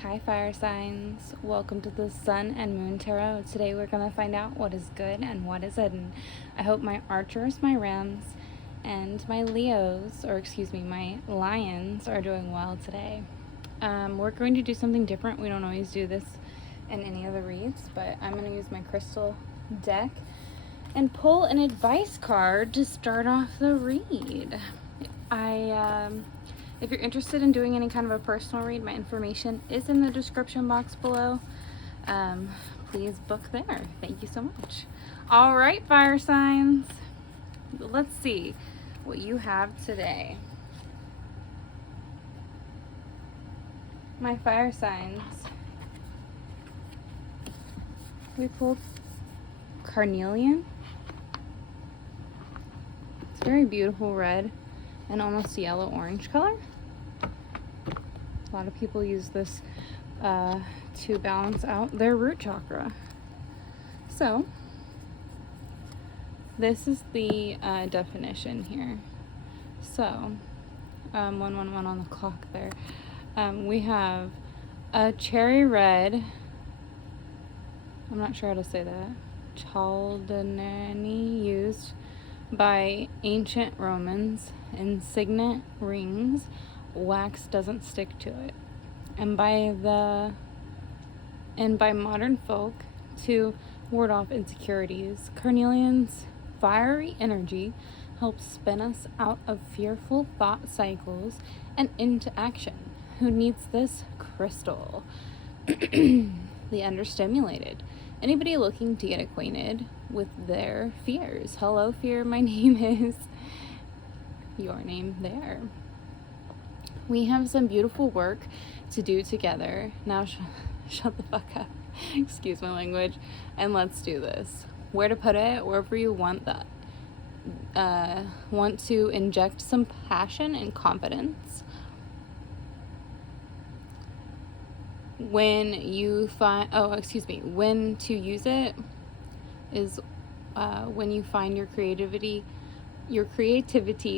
Hi fire signs, welcome to the Sun and Moon Tarot. Today we're going to find out what is good and what is hidden. I hope my archers, my rams, and my Leos, or excuse me, my lions are doing well today. We're going to do something different. We don't always do this in any of the reads, but I'm going to use my crystal deck and pull an advice card to start off the read. If you're interested in doing any kind of a personal read, my information is in the description box below. Please book there. Thank you so much. All right, fire signs. Let's see what you have today. My fire signs. We pulled carnelian. It's very beautiful red and almost yellow-orange color. A lot of people use this to balance out their root chakra. So, this is the definition here. So, 111 on the clock there. We have a cherry red, I'm not sure how to say that, chaldanani, used by ancient Romans in signet rings. Wax doesn't stick to it, and by modern folk to ward off insecurities. Carnelian's fiery energy helps spin us out of fearful thought cycles and into action. Who needs this crystal? The understimulated. Anybody looking to get acquainted with their fears. Hello, fear. My name is your name there. We have some beautiful work to do together. Now shut the fuck up. Excuse my language. And let's do this. Where to put it? Wherever you want that. Want to inject some passion and confidence. When you find, when to use it is when you find your creativity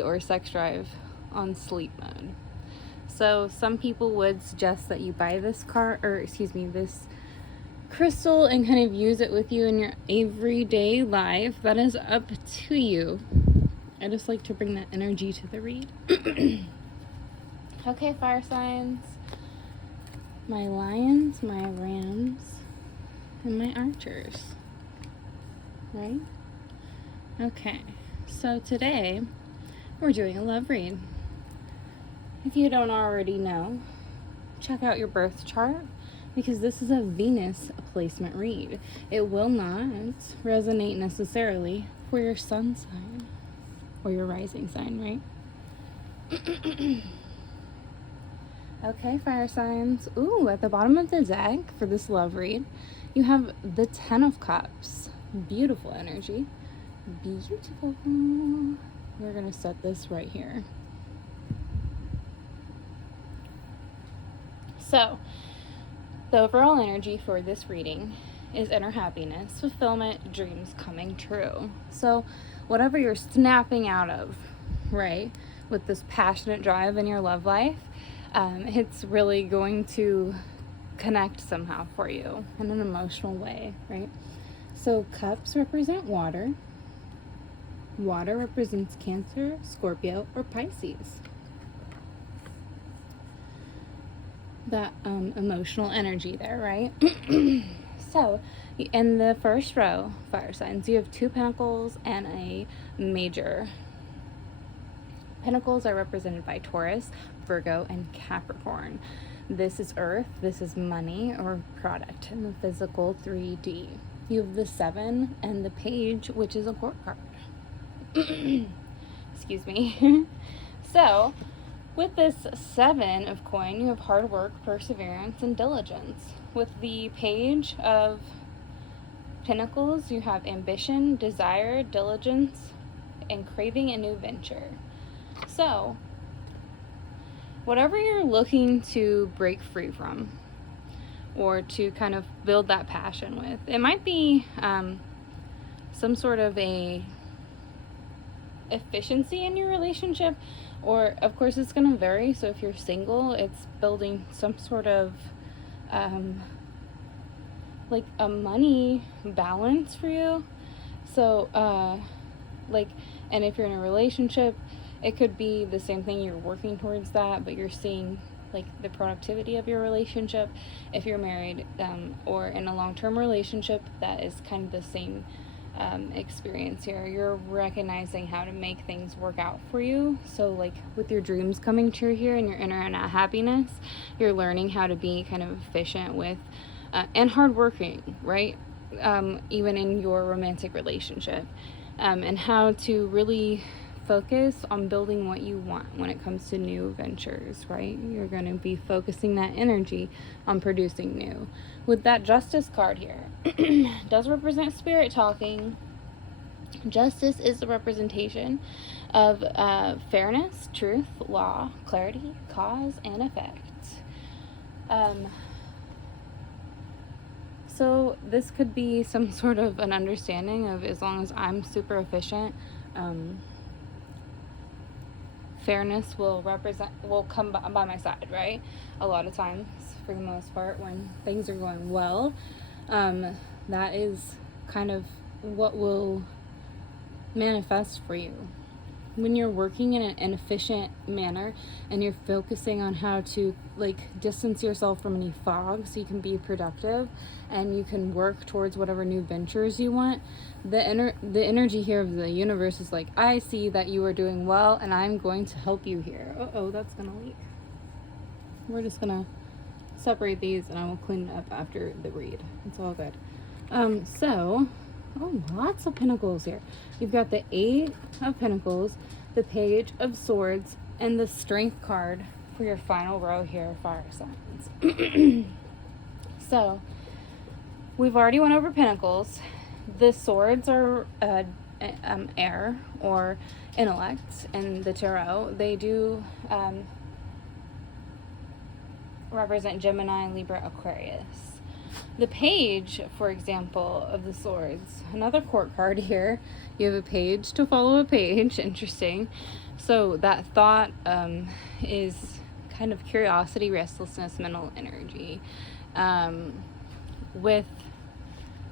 or sex drive on sleep mode. So some people would suggest that you buy this this crystal and kind of use it with you in your everyday life. That is up to you. I just like to bring that energy to the read. Okay, fire signs. My lions, my rams, and my archers. Right? Okay, so today we're doing a love read. If you don't already know, check out your birth chart, because this is a Venus placement read. It will not resonate necessarily for your sun sign or your rising sign, right? Okay, fire signs. Ooh, at the bottom of the deck for this love read, you have the 10 of Cups. Beautiful energy. Beautiful. We're going to set this right here. So, the overall energy for this reading is inner happiness, fulfillment, dreams coming true. So, whatever you're snapping out of, right, with this passionate drive in your love life, it's really going to connect somehow for you in an emotional way, right? So, cups represent water. Water represents Cancer, Scorpio, or Pisces. That emotional energy there, right? So, in the first row, fire signs, you have 2 pentacles and a major. Pentacles are represented by Taurus, Virgo, and Capricorn. This is earth, this is money or product in the physical 3D. You have the 7 and the page, which is a court card. Excuse me. So, with this 7 of coin, you have hard work, perseverance, and diligence. With the page of pentacles, you have ambition, desire, diligence, and craving a new venture. So, whatever you're looking to break free from or to kind of build that passion with, it might be some sort of a efficiency in your relationship, or of course it's going to vary. So if you're single, it's building some sort of like a money balance for you. So like, and if you're in a relationship, it could be the same thing. You're working towards that, but you're seeing like the productivity of your relationship. If you're married or in a long-term relationship, that is kind of the same experience here. You're recognizing how to make things work out for you. So like with your dreams coming true here and your inner and happiness, you're learning how to be kind of efficient with and hardworking, right? Even in your romantic relationship, and how to really focus on building what you want when it comes to new ventures, right? You're going to be focusing that energy on producing new. With that Justice card here, does represent spirit talking. Justice is the representation of fairness, truth, law, clarity, cause, and effect. So this could be some sort of an understanding of, as long as I'm super efficient, fairness will come by my side, right? A lot of times, for the most part, when things are going well, that is kind of what will manifest for you. When you're working in an efficient manner and you're focusing on how to like distance yourself from any fog so you can be productive and you can work towards whatever new ventures you want, the energy here of the universe is like, I see that you are doing well and I'm going to help you here. That's gonna leak. We're just gonna separate these and I will clean it up after the read. It's all good. Lots of pentacles here. You've got the 8 of Pentacles, the Page of Swords, and the Strength card for your final row here, fire signs. So, we've already went over Pentacles. The Swords are air or intellect in the tarot. They do represent Gemini, Libra, Aquarius. The Page, for example, of the Swords, another court card here. You have a page to follow a page. Interesting. So that thought is kind of curiosity, restlessness, mental energy. With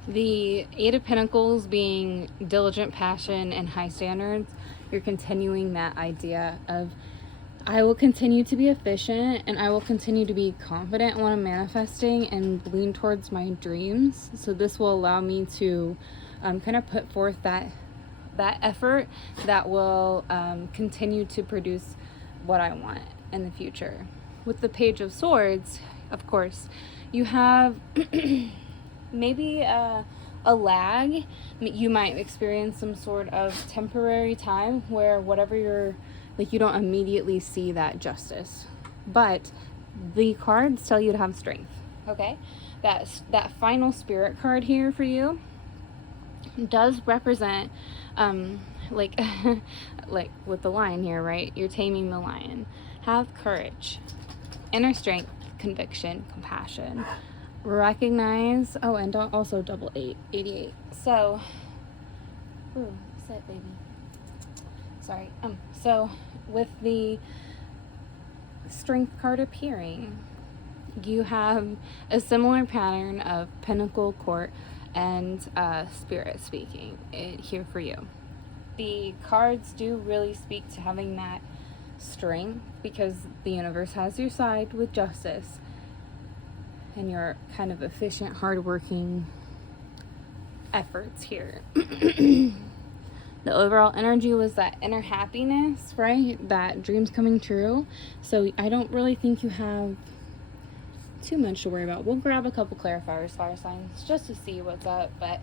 the 8 of Pentacles being diligent, passion, and high standards, you're continuing that idea of, I will continue to be efficient and I will continue to be confident in what I'm manifesting and lean towards my dreams. So this will allow me to kind of put forth that effort that will continue to produce what I want in the future. With the Page of Swords, of course, you have maybe a lag. You might experience some sort of temporary time where whatever you're like, you don't immediately see that justice, but the cards tell you to have strength. Okay, that final Spirit card here for you does represent like like with the lion here, right? You're taming the lion. Have courage, inner strength, conviction, compassion. Recognize, and don't also double 8, 88. So, sit, baby. Sorry. So with the Strength card appearing, you have a similar pattern of Pentacle, Court, and Spirit speaking here for you. The cards do really speak to having that strength because the universe has your side with justice and your kind of efficient, hardworking efforts here. The overall energy was that inner happiness, right? That dreams coming true. So I don't really think you have too much to worry about. We'll grab a couple clarifiers, fire signs, just to see what's up. But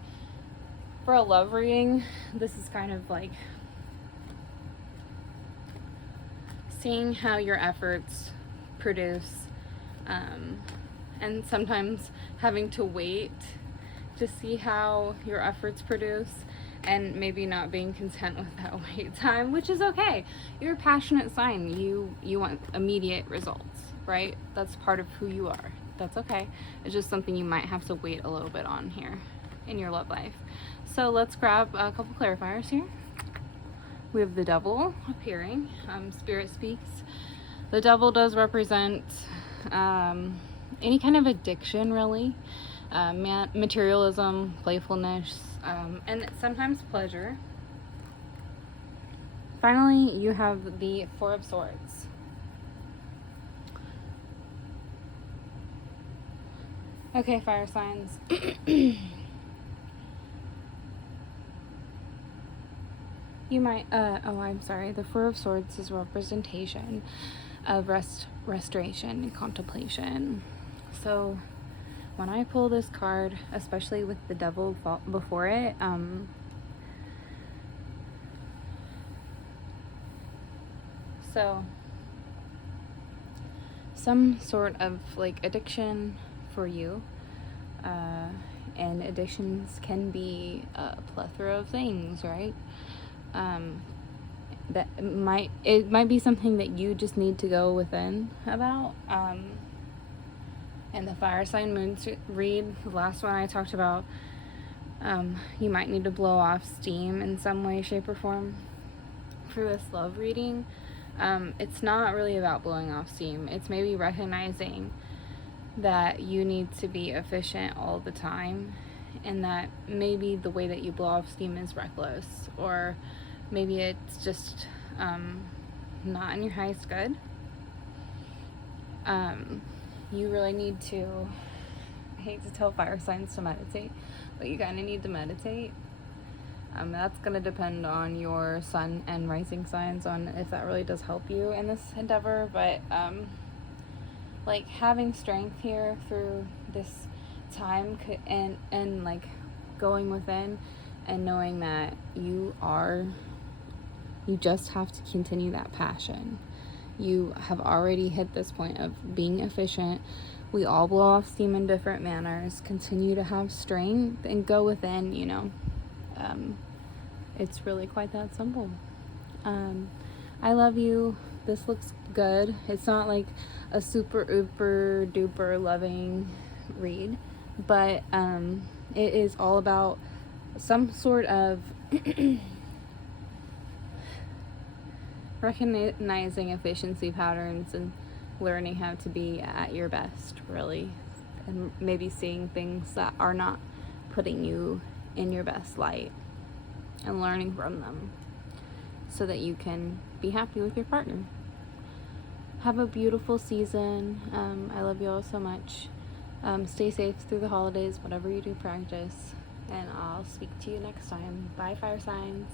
for a love reading, this is kind of like seeing how your efforts produce, and sometimes having to wait to see how your efforts produce, and maybe not being content with that wait time, which is okay. You're a passionate sign. You want immediate results, right? That's part of who you are. That's okay. It's just something you might have to wait a little bit on here in your love life. So let's grab a couple clarifiers here. We have the Devil appearing. Spirit speaks. The Devil does represent any kind of addiction, really. Materialism, playfulness, and sometimes pleasure. Finally, you have the Four of Swords. Okay, fire signs. You might, I'm sorry. The Four of Swords is a representation of restoration and contemplation. So, when I pull this card, especially with the devil before it, so some sort of like addiction for you, and addictions can be a plethora of things, right? It might be something that you just need to go within about. And the fire sign moon read, the last one I talked about, you might need to blow off steam in some way, shape, or form. For this love reading, it's not really about blowing off steam. It's maybe recognizing that you need to be efficient all the time, and that maybe the way that you blow off steam is reckless, or maybe it's just not in your highest good. You really need to, I hate to tell fire signs to meditate, but you kind of need to meditate. That's going to depend on your sun and rising signs on if that really does help you in this endeavor, but like having strength here through this time and like going within and knowing that you just have to continue that passion. You have already hit this point of being efficient. We all blow off steam in different manners. Continue to have strength and go within, it's really quite that simple. I love you. This looks good. It's not like a super uber duper loving read, but it is all about some sort of recognizing efficiency patterns and learning how to be at your best, really, and maybe seeing things that are not putting you in your best light and learning from them so that you can be happy with your partner. Have a beautiful season. I love you all so much. Stay safe through the holidays, whatever you do, practice, and I'll speak to you next time. Bye, fire signs.